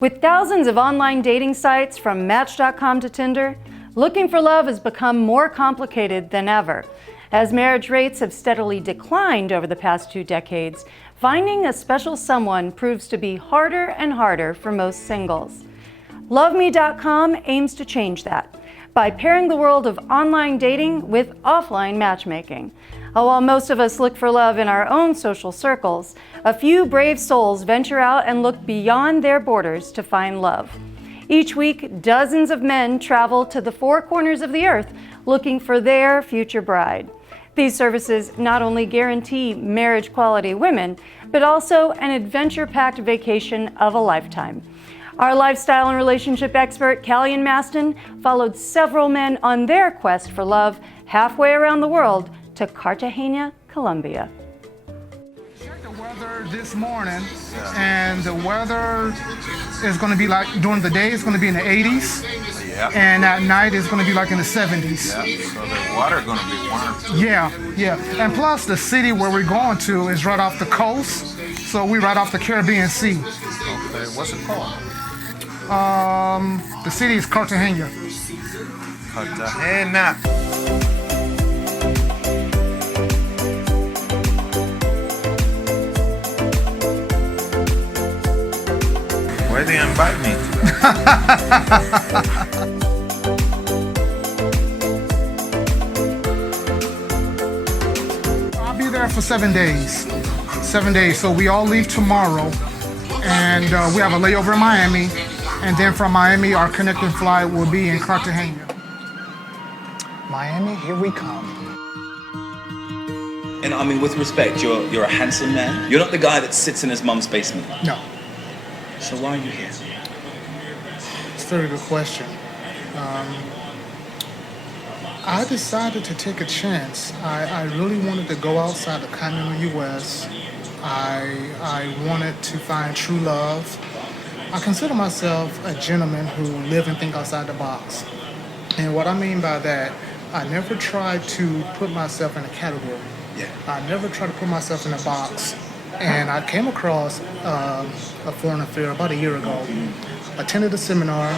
With thousands of online dating sites from Match.com to Tinder, looking for love has become more complicated than ever. As marriage rates have steadily declined over the past 2 decades, finding a special someone proves to be harder and harder for most singles. LoveMe.com aims to change that by pairing the world of online dating with offline matchmaking. While most of us look for love in our own social circles, a few brave souls venture out and look beyond their borders to find love. Each week, dozens of men travel to the 4 corners of the earth looking for their future bride. These services not only guarantee marriage-quality women, but also an adventure-packed vacation of a lifetime. Our lifestyle and relationship expert, Calion Maston, followed several men on their quest for love halfway around the world to Cartagena, Colombia. Check the weather this morning, and the weather is going to be like, during the day it's going to be in the 80s, and at night it's going to be like in the 70s. Yeah, so the water going to be warm too. Yeah, and plus the city where we're going to is right off the coast, so we're right off the Caribbean Sea. Okay, what's it called? The city is Cartagena. Cartagena. Why they invite me? I'll be there for 7 days. 7 days. So we all leave tomorrow, and we have a layover in Miami, and then from Miami, our connecting flight will be in Cartagena. Miami, here we come. And I mean, with respect, you're a handsome man. You're not the guy that sits in his mum's basement. No. So why are you here? It's a very good question. I decided to take a chance. I really wanted to go outside the continental U.S. I wanted to find true love. I consider myself a gentleman who live and think outside the box. And what I mean by that, I never tried to put myself in a category. Yeah. I never tried to put myself in a box. And I came across a foreign affair about a year ago. Attended a seminar,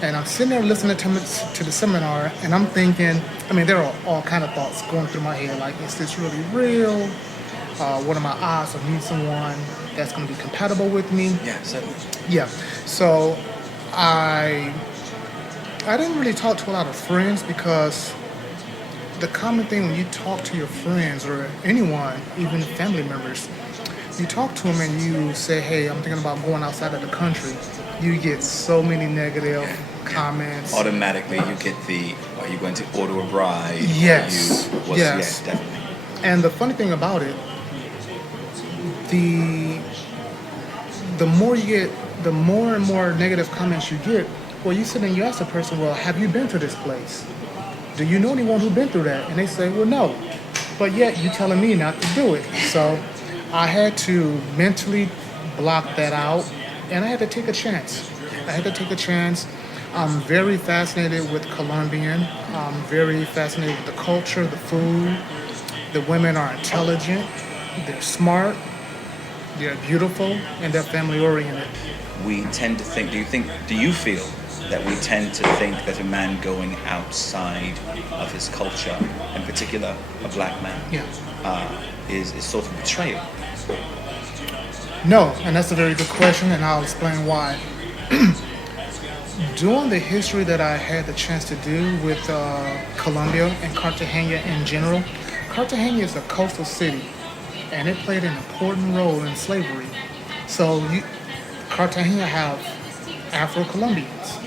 and I'm sitting there listening to the seminar, and I'm thinking, I mean, there are all kind of thoughts going through my head, like, is this really real? What are my odds of meeting someone that's going to be compatible with me? Yeah, certainly. Yeah. So I didn't really talk to a lot of friends, because the common thing when you talk to your friends or anyone, even family members, you talk to them and you say, hey, I'm thinking about going outside of the country. You get so many negative comments. Automatically, you get the, are you going to order a bride? Yes. Yes, Yes, definitely. And the funny thing about it, the more you get, the more and more negative comments you get. Well, you sit and you ask the person, well, have you been to this place? Do you know anyone who's been through that? And they say, well, no. But yet you're telling me not to do it. So I had to mentally block that out, and I had to take a chance. I'm very fascinated with Colombian. I'm very fascinated with the culture, the food. The women are intelligent, they're smart, they're beautiful, and they're family oriented. We tend to think, do you feel that we tend to think that a man going outside of his culture, in particular a black man, is sort of betrayal? No, and that's a very good question, and I'll explain why. During the history that I had the chance to do with Colombia and Cartagena in general, Cartagena is a coastal city, and it played an important role in slavery. So Cartagena have Afro-Colombians.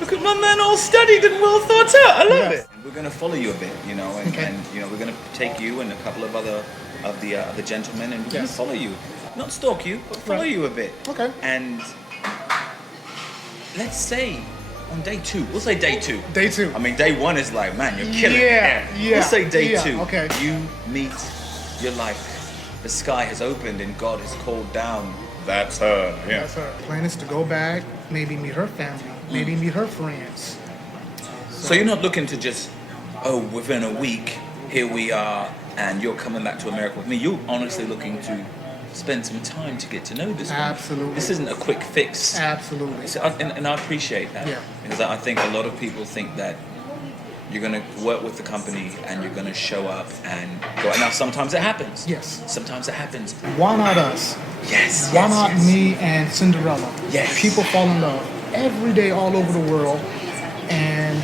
Look at my man, all studied and well thought out. I love it. We're going to follow you a bit, and we're going to take you and a couple of other of the gentlemen, and we're going to follow you, not stalk you, but follow you a bit. Okay. And let's say on day 2, we'll say day 2. Day 2. I mean, day 1 is like, man, you're killing it. Yeah. We'll say day 2. Okay. You meet your life. The sky has opened and God has called down. That's her. Yeah. That's her. Plan is to go back, maybe meet her family, maybe meet her friends. So you're not looking to just, within a week, here we are, and you're coming back to America with me. You're honestly looking to spend some time to get to know this woman. Absolutely. This isn't a quick fix. Absolutely. So, and I appreciate that. Yeah. Because I think a lot of people think that you're going to work with the company and you're going to show up and go. Now, sometimes it happens. Yes. Sometimes it happens. Why not us? Yes. Why not me and Cinderella? Yes. People fall in love every day all over the world, and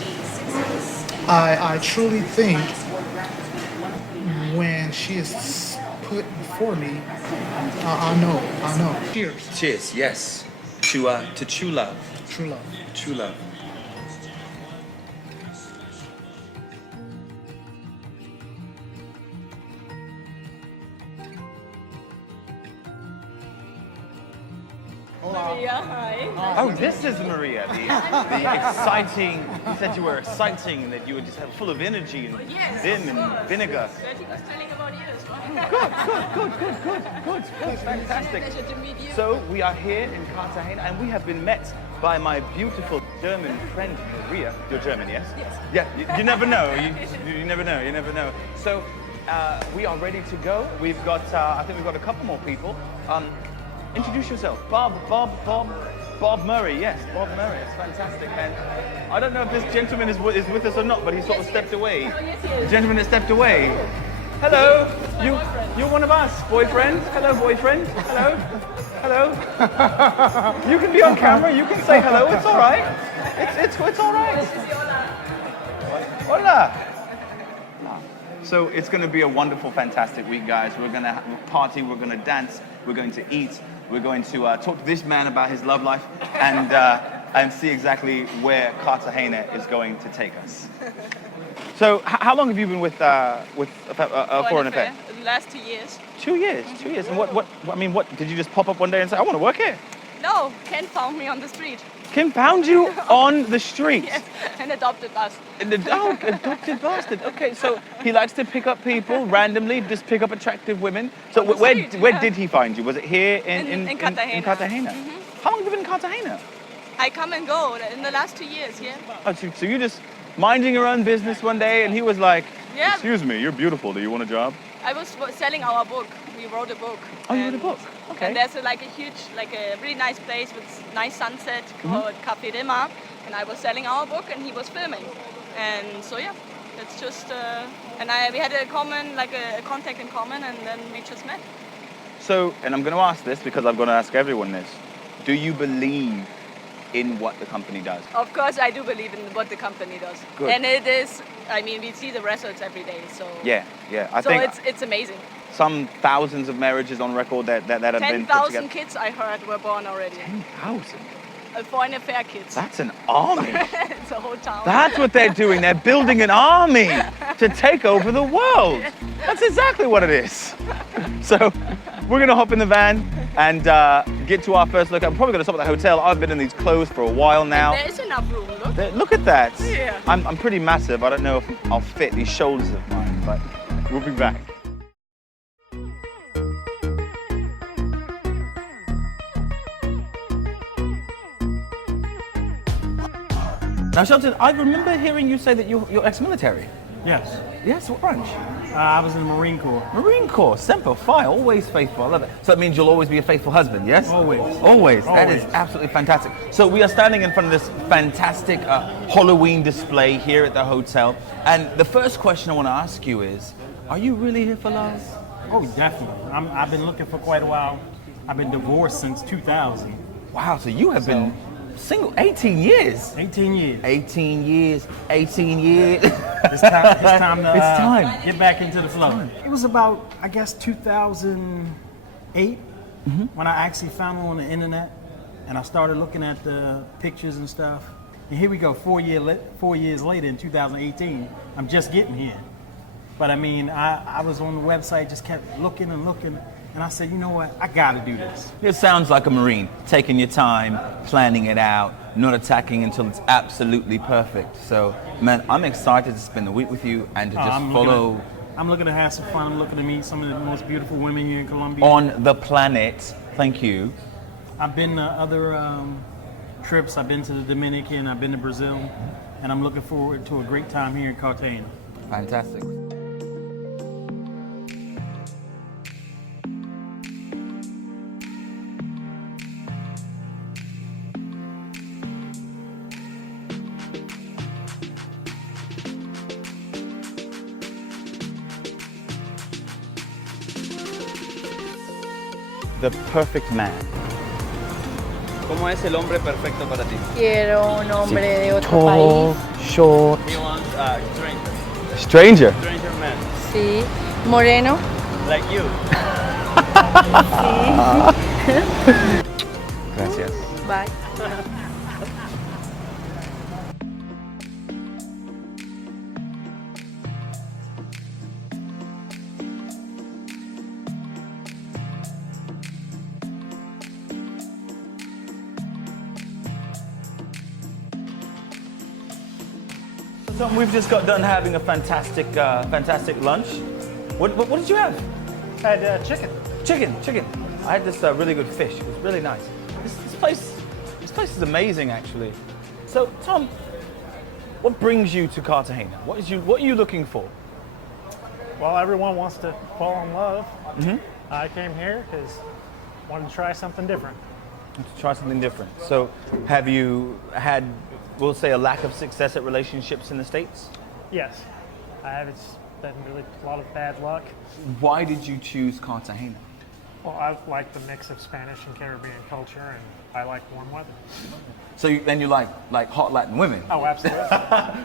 I truly think when she is put before me, I know. Cheers. Cheers. Yes. To true love. True love. True love. Maria, hi. Oh, this is Maria, the exciting. You said you were exciting, that you were just full of energy and vim and vinegar. Bertie was telling about you as well. Good, fantastic. Pleasure to meet you. So we are here in Cartagena, and we have been met by my beautiful German friend Maria. You're German, yes? Yes. Yeah. You never know. You never know. You never know. So we are ready to go. We've got. I think we've got a couple more people. Introduce yourself. Bob Murray. Yes, Bob Murray. It's fantastic. And I don't know if this gentleman is with us or not, but he sort of stepped away. Oh, yes, he is. The gentleman that stepped away. Hello. You're one of us, boyfriend. Hello, boyfriend. Hello. You can be on camera. You can say hello. It's all right. It's all right. Hola. So it's going to be a wonderful, fantastic week, guys. We're going to party. We're going to dance. We're going to eat. We're going to talk to this man about his love life and see exactly where Cartagena is going to take us. So, how long have you been with a foreign affair? The last 2 years. 2 years. 2 years. And what? Did you just pop up one day and say, "I want to work here"? No, Ken found me on the street. Kim found you on the street. Yes, an adopted us. Oh, adopted bastard. Okay, so he likes to pick up people randomly, just pick up attractive women. So On the where street, did he find you? Was it here In Cartagena. In Cartagena? How long have you been in Cartagena? I come and go in the last 2 years, yeah. Oh, so you just minding your own business one day, and he was like, Yeah. "Excuse me, you're beautiful. Do you want a job?" I was selling our book. We wrote a book. Oh, you wrote a book. Okay. And there's a really nice place with nice sunset called Café de Mar. And I was selling our book, and he was filming. And so yeah, that's just. We had a contact in common, and then we just met. So, and I'm going to ask this because I'm going to ask everyone this: do you believe in what the company does? Of course, I do believe in what the company does. Good. And it is. I mean, we see the results every day. So. Yeah. I think it's amazing. some thousands of marriages on record that have been put 10,000 together. kids I heard were born already. 10,000? Foreign affair kids. That's an army. It's a whole town. That's what they're doing. They're building an army to take over the world. That's exactly what it is. So we're going to hop in the van and get to our first look. I'm probably going to stop at the hotel. I've been in these clothes for a while now. There is enough room, look. Look at that. Yeah. I'm pretty massive. I don't know if I'll fit these shoulders of mine, but we'll be back. Now, Shelton, I remember hearing you say that you're ex-military. Yes. Yes, what branch? I was in the Marine Corps. Marine Corps, Semper Fi, always faithful. I love it. So that means you'll always be a faithful husband, yes? Always. Always. That is Always. absolutely fantastic. So we are standing in front of this fantastic Halloween display here at the hotel. And the first question I want to ask you is, are you really here for love? Oh, definitely. I've been looking for quite a while. I've been divorced since 2000. Wow, so you have been single 18 years. 18 years. 18 years. 18 years. It's time to It's time. get back into the flow. It was about, I guess, 2008 when I actually found her on the internet, and I started looking at the pictures and stuff. And here we go, 4 years later in 2018. I'm just getting here. But I mean, I was on the website, just kept looking and looking. And I said, you know what, I gotta do this. It sounds like a Marine, taking your time, planning it out, not attacking until it's absolutely perfect. So, man, I'm excited to spend the week with you and to just follow. I'm looking to have some fun. I'm looking to meet some of the most beautiful women here in Colombia. On the planet. Thank you. I've been to other trips. I've been to the Dominican, I've been to Brazil, and I'm looking forward to a great time here in Cartagena. Fantastic. the perfect man? ¿Cómo es el hombre perfecto para ti? Quiero un hombre de otro Tall, país. short. He wants stranger. Stranger? Stranger man. Sí. Moreno. Like you. Gracias. Bye. So we've just got done having a fantastic lunch. What did you have? I had chicken. Chicken. I had this really good fish. It was really nice. This place is amazing, actually. So, Tom, what brings you to Cartagena? What are you looking for? Well, everyone wants to fall in love. Mm-hmm. I came here because I wanted to try something different. To try something different. So, have you had, we'll say, a lack of success at relationships in the States? Yes, I have. It's been really a lot of bad luck. Why did you choose Cartagena? Well, I like the mix of Spanish and Caribbean culture, and I like warm weather. So then you like hot Latin women? Oh, absolutely.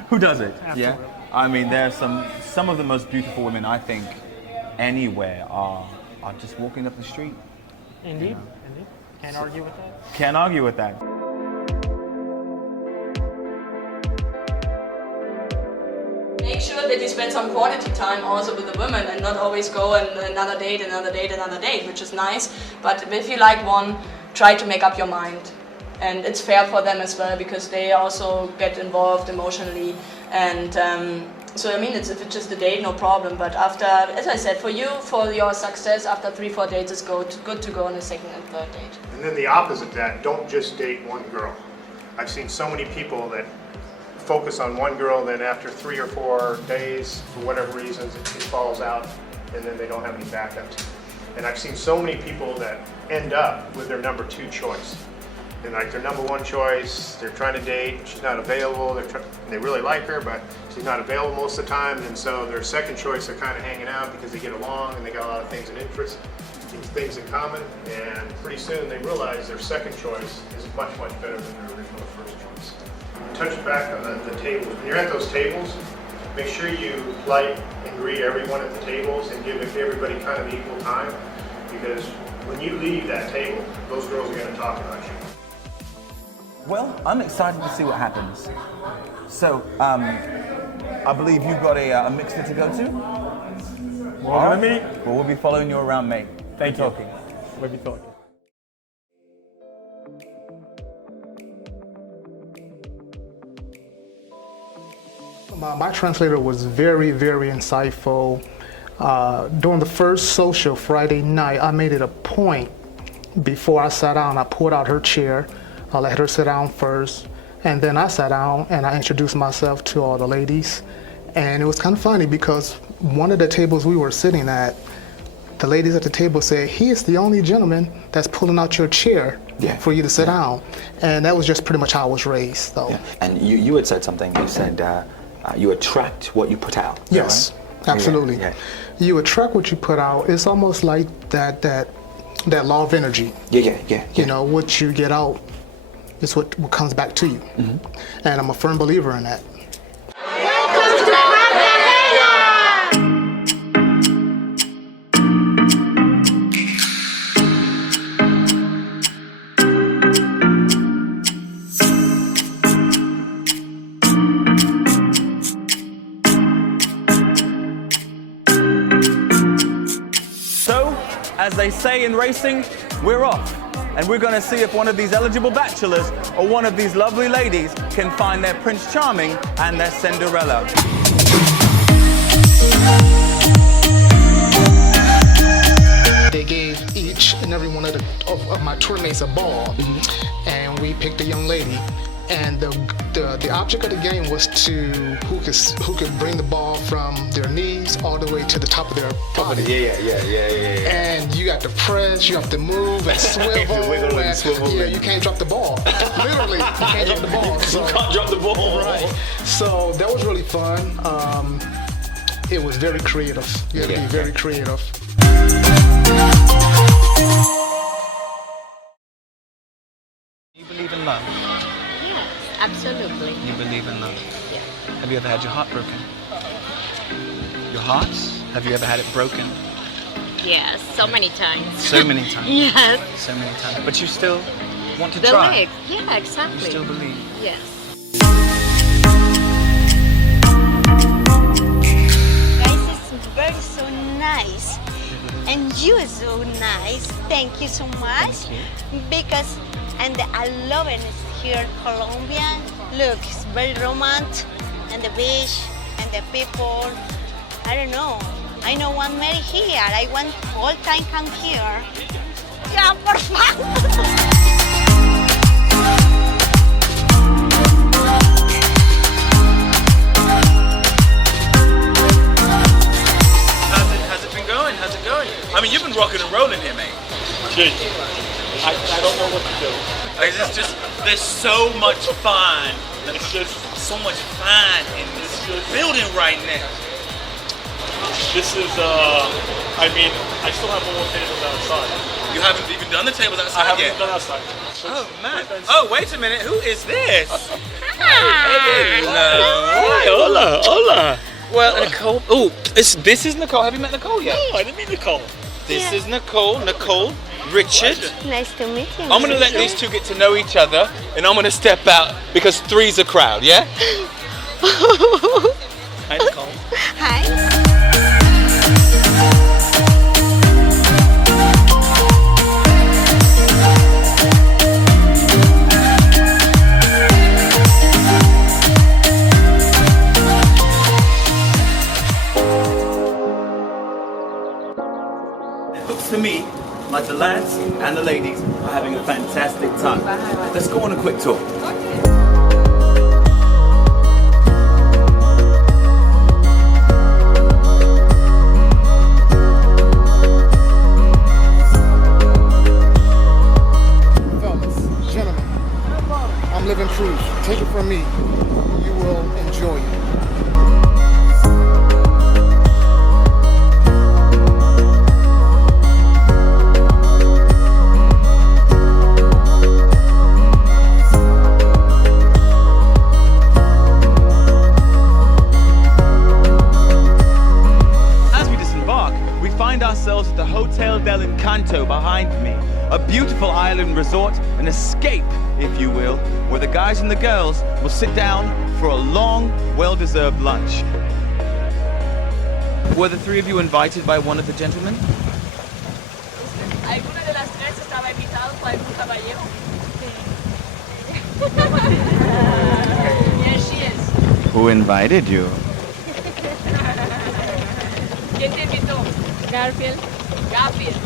Who doesn't? Absolutely. Yeah. I mean, there's some of the most beautiful women I think anywhere are just walking up the street. Indeed, indeed. Can't argue with that. Can't argue with that. Make sure that you spend some quality time also with the women and not always go on another date, which is nice. But if you like one, try to make up your mind. And it's fair for them as well because they also get involved emotionally. And so, I mean, if it's just a date, no problem. But after, as I said, for you, for your success, after 3-4 dates, it's good to go on a second and third date. And then the opposite of that, don't just date one girl. I've seen so many people that focus on one girl, then after 3 or 4 days, for whatever reasons, it falls out, and then they don't have any backups. And I've seen so many people that end up with their number 2 choice. And like their number 1 choice, they're trying to date, she's not available, they really like her, but she's not available most of the time, and so their second choice, they're kind of hanging out because they get along and they got a lot of things in interest, things in common, and pretty soon they realize their second choice is much, much better than their original first choice. Touch back on the tables. When you're at those tables, make sure you light and greet everyone at the tables and give everybody kind of equal time, because when you leave that table, those girls are going to talk about you. Well, I'm excited to see what happens. So, I believe you've got a mixer to go to? Well, let me. Well, we'll be following you around, mate. Thank you. Talking. We'll be talking. My translator was very, very insightful. During the first social Friday night, I made it a point before I sat down, I pulled out her chair. I let her sit down first, and then I sat down and I introduced myself to all the ladies. And it was kind of funny because one of the tables we were sitting at, the ladies at the table said, "He is the only gentleman that's pulling out your chair for you to sit down." And that was just pretty much how I was raised. So. Yeah. And you had said something, you said you attract what you put out. Yes, right? absolutely. Yeah. You attract what you put out. It's almost like that law of energy. Yeah. You know, what you get out is what comes back to you. Mm-hmm. And I'm a firm believer in that. Welcome to So, as they say in racing, we're off. And we're going to see if one of these eligible bachelors or one of these lovely ladies can find their Prince Charming and their Cinderella. They gave each and every one of my tour mates a ball, and we picked a young lady. And the object of the game was to who could bring the ball from their knees all the way to the top of their body. Yeah. And you got to press, you have to move and swivel. and swivel. Yeah, you can't drop the ball. Literally, you can't drop the ball. You can't drop the ball. Right. So that was really fun. It was very creative. You had to be very creative. believe in love? Yes, absolutely. You believe in love? Yes. Have you ever had your heart broken? Your heart? Have you ever had it broken? Yes, so many times. So many times? Yes. So many times. But you still want to The try? legs. Yeah, exactly. You still believe? Yes. Guys, it's very so nice. And you are so nice. Thank you so much. Because I love it here in Colombia. Look, it's very romantic. And the beach and the people. I don't know. I don't want to marry here. I want all time come here. Yeah, por favor. How's it been going? How's it going? I mean, you've been rocking and rolling here, mate. Dude, I don't know what to do. It's just, there's so much fun. It's just so much fun in this building right now. This is, I mean, I still have more tables outside. You haven't even done the tables outside I haven't yet? done outside. Oh, man. Oh, wait a minute. Who is this? Hi. Hello. Hola, hola. Well, Nicole. Oh, this is Nicole. Have you met Nicole yet? No, I didn't meet Nicole. This is Nicole. Nicole, Richard. Nice to meet you. I'm gonna let these two get to know each other, and I'm gonna step out because three's a crowd. Yeah. Hi, Nicole. Hi. Looks to me like the lads and the ladies are having a fantastic time. Let's go on a quick tour. Fellas, gentlemen, I'm living proof. Take it from me. You will enjoy it. Ourselves at the Hotel del Encanto behind me, a beautiful island resort, an escape, if you will, where the guys and the girls will sit down for a long, well-deserved lunch. Were the three of you invited by one of the gentlemen? ¿Alguna de las tres estaba invitado por algún caballero? Yes, she is. Who invited you? ¿Quién te invitó? Garfield. Garfield.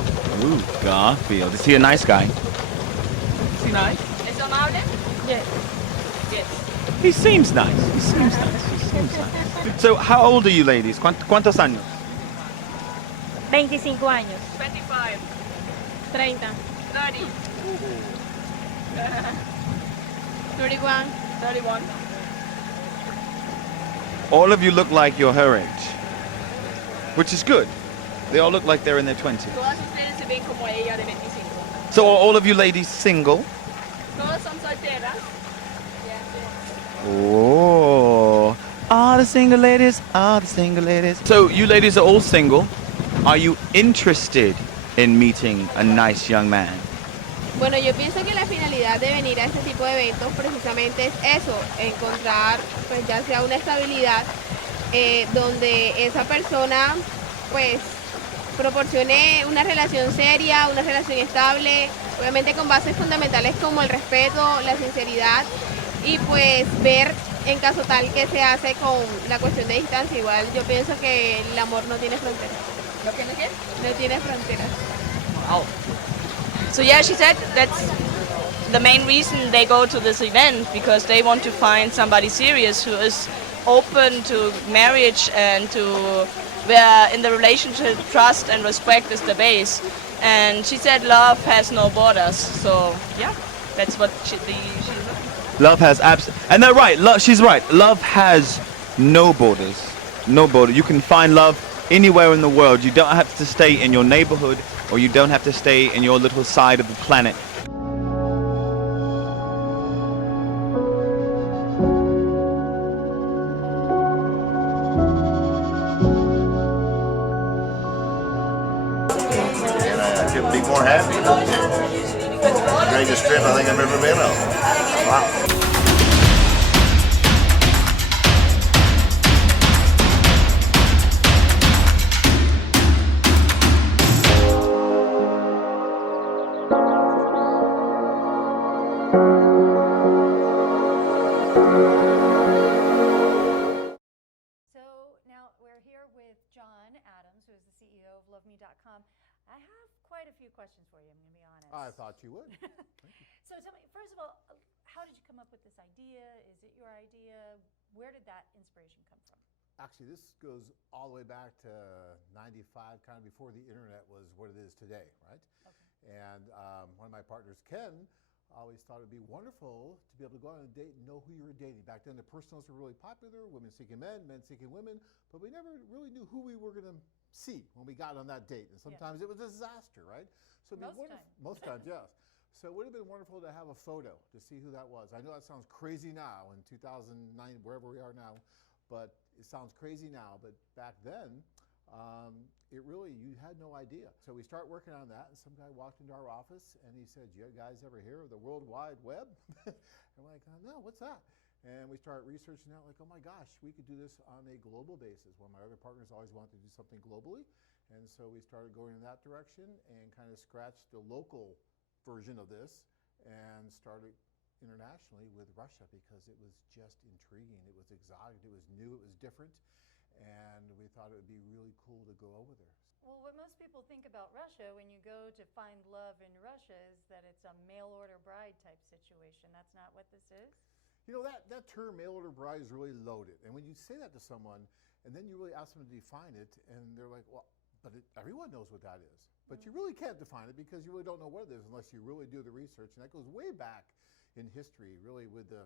Ooh, Garfield. Is he a nice guy? Is he nice? ¿Es amable? Yes. Yes. He seems nice. He seems nice. He seems nice. So, how old are you ladies? ¿Cuántos años? 25 años. 25. 30. 30. 31. 31. All of you look like you're her age, which is good. They all look like they're in their 20s. Todas ustedes se ven como ella de 25. So are all of you ladies single? Todas son solteras. Oh, all the single ladies, all the single ladies. So you ladies are all single. Are you interested in meeting a nice young man? Bueno, yo pienso que la finalidad de venir a este tipo de eventos precisamente es eso, encontrar pues ya sea una estabilidad donde esa persona pues proporcione una relación seria, una relación estable, obviamente con bases fundamentales como el respeto, la sinceridad y pues ver en caso tal que se hace con la cuestión de distancia. Igual yo pienso que el amor no tiene fronteras. ¿Lo que no qué? No tiene fronteras. Wow. So yeah, she said that's the main reason they go to this event, because they want to find somebody serious who is open to marriage and to where in the relationship trust and respect is the base. And she said love has no borders. So yeah, that's what she's Love has and they're right. She's right. Love has no borders. No border. You can find love anywhere in the world. You don't have to stay in your neighborhood, or you don't have to stay in your little side of the planet. happy. Greatest trip I think I've ever been on. Wow. LoveMe.com. I have quite a few questions for you, I'm going to be honest. I thought you would. So tell me, first of all, how did you come up with this idea? Is it your idea? Where did that inspiration come from? Actually, this goes all the way back to 95, kind of before the internet was what it is today, right? Okay. And one of my partners, Ken, always thought it'd be wonderful to be able to go on a date and know who you were dating. Back then, the personals were really popular, women seeking men seeking women, but we never really knew who we were going to see when we got on that date. And sometimes it was a disaster, right? So most times, yes. So it would have been wonderful to have a photo to see who that was. I know that sounds crazy now in 2009, wherever we are now, but it sounds crazy now. But back then, you had no idea. So we start working on that, and some guy walked into our office and he said, "You guys ever hear of the World Wide Web?" And we're like, "No, what's that?" And we start researching that, like, oh my gosh, we could do this on a global basis. One of my other partners always wanted to do something globally. And so we started going in that direction and kind of scratched the local version of this and started internationally with Russia because it was just intriguing. It was exotic, it was new, it was different. And we thought it would be really cool to go over there. Well, what most people think about Russia when you go to find love in Russia is that it's a mail order bride type situation. That's not what this is? You know, that term mail order bride is really loaded. And when you say that to someone, and then you really ask them to define it, and they're like, well, but everyone knows what that is. But you really can't define it because you really don't know what it is unless you really do the research. And that goes way back in history, really, with the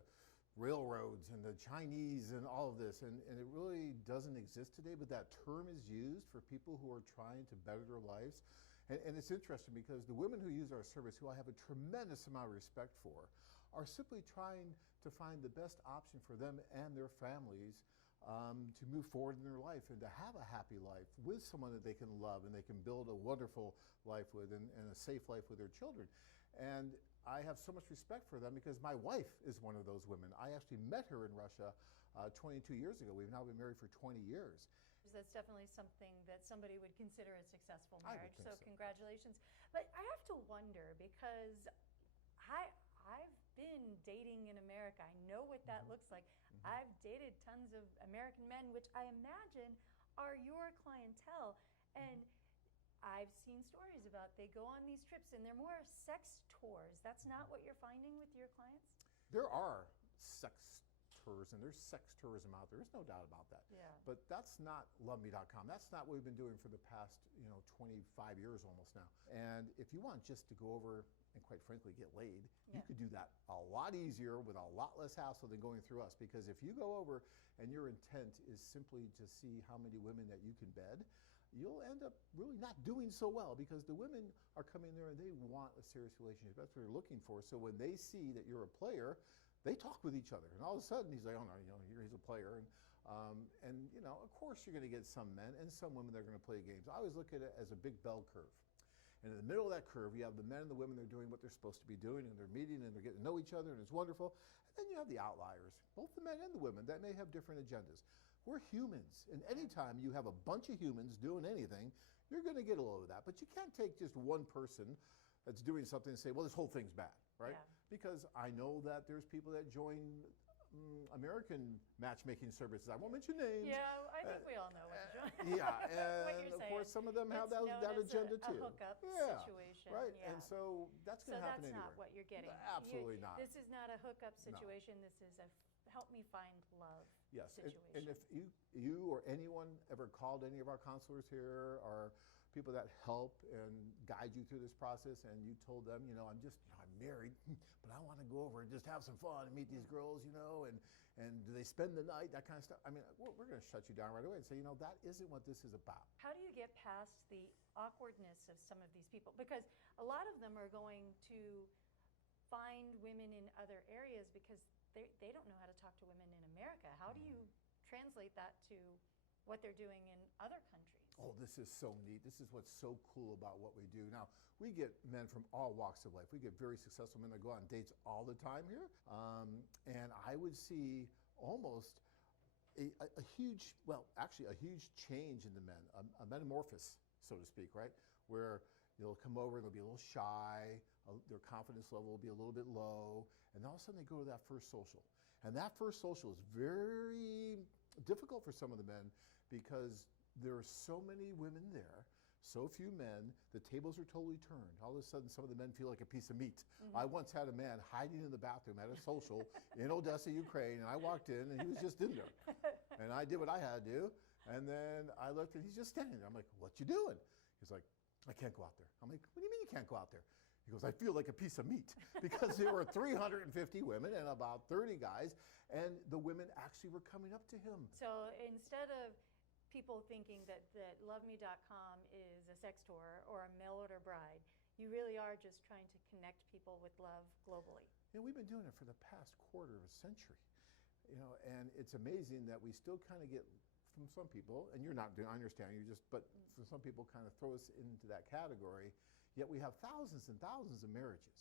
railroads and the Chinese and all of this. And it really doesn't exist today, but that term is used for people who are trying to better their lives. And it's interesting because the women who use our service, who I have a tremendous amount of respect for, are simply trying to find the best option for them and their families to move forward in their life and to have a happy life with someone that they can love and they can build a wonderful life with and a safe life with their children. And I have so much respect for them because my wife is one of those women. I actually met her in Russia 22 years ago. We've now been married for 20 years. That's definitely something that somebody would consider a successful marriage. So congratulations. But I have to wonder because I've been dating in America. I know what that looks like. I've dated tons of American men, which I imagine are your clientele. And I've seen stories about they go on these trips and they're more sex tours. That's not what you're finding with your clients? There are sex tours and there's sex tourism out there. There's no doubt about that. Yeah. But that's not LoveMe.com. That's not what we've been doing for the past 25 years almost now. And if you want just to go over and quite frankly get laid, you could do that a lot easier with a lot less hassle than going through us. Because if you go over and your intent is simply to see how many women that you can bed, you'll end up really not doing so well because the women are coming there and they want a serious relationship. That's what they're looking for. So when they see that you're a player, they talk with each other. And all of a sudden he's like, oh no, he's a player. And of course you're going to get some men and some women that are going to play games. I always look at it as a big bell curve. And in the middle of that curve, you have the men and the women that are doing what they're supposed to be doing, and they're meeting and they're getting to know each other, and it's wonderful. And then you have the outliers, both the men and the women, that may have different agendas. We're humans, and anytime you have a bunch of humans doing anything, you're going to get a load of that. But you can't take just one person that's doing something and say, well, this whole thing's bad, right? Yeah. Because I know that there's people that join American matchmaking services. I won't mention names. Yeah, I think we all know what you're doing. Yeah, and of course some of them have that agenda too. A hookup situation. Right, yeah. and so that's going to happen anywhere. So that's not what you're getting. Absolutely not. This is not a hookup situation. No. This is a help me find love situation. And if you or anyone ever called any of our counselors here or people that help and guide you through this process and you told them, I'm married, but I want to go over and just have some fun and meet these girls, and do they spend the night, that kind of stuff. I mean, we're going to shut you down right away and say, that isn't what this is about. How do you get past the awkwardness of some of these people? Because a lot of them are going to find women in other areas because they don't know how to talk to women in America. How do you translate that to what they're doing in other countries? Oh, this is so neat. This is what's so cool about what we do. Now, we get men from all walks of life. We get very successful men that go on dates all the time here. And I would see almost a huge, well, actually a huge change in the men, a metamorphosis, so to speak, right? Where they'll come over and they'll be a little shy, their confidence level will be a little bit low, and all of a sudden they go to that first social. And that first social is very difficult for some of the men because there are so many women there, so few men, the tables are totally turned. All of a sudden, some of the men feel like a piece of meat. Mhm. I once had a man hiding in the bathroom at a social in Odessa, Ukraine, and I walked in and he was just in there. And I did what I had to do, and then I looked and he's just standing there. I'm like, what you doing? He's like, I can't go out there. I'm like, what do you mean you can't go out there? He goes, I feel like a piece of meat, because there were 350 women and about 30 guys, and the women actually were coming up to him. So instead of people thinking that LoveMe.com is a sex tour or a mail order bride, you really are just trying to connect people with love globally. You know, we've been doing it for the past quarter of a century, you know, and it's amazing that we still kind of get, from some people, and you're not doing, I understand, you just, but for some people kind of throw us into that category, yet we have thousands and thousands of marriages.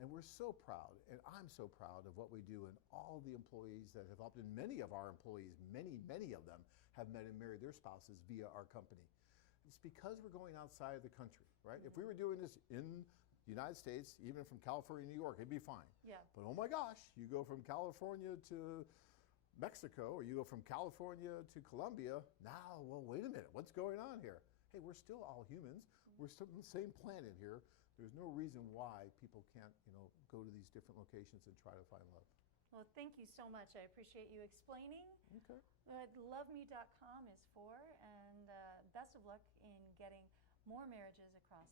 And we're so proud, and I'm so proud of what we do, and all the employees that have helped, and many of our employees, many of them have met and married their spouses via our company. It's because we're going outside of the country, right? If we were doing this in the United States, even from California to New York, it'd be fine. Yeah. But oh my gosh, you go from California to Mexico, or you go from California to Colombia, now, well, wait a minute, what's going on here? Hey, we're still all humans. We're still on the same planet here. There's no reason why people can't, you know, go to these different locations and try to find love. Well, thank you so much. I appreciate you explaining what LoveMe.com is for, and best of luck in getting more marriages across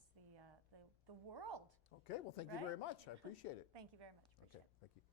the world. Okay, well, thank you very much. I appreciate it. Thank you very much. Okay, thank you.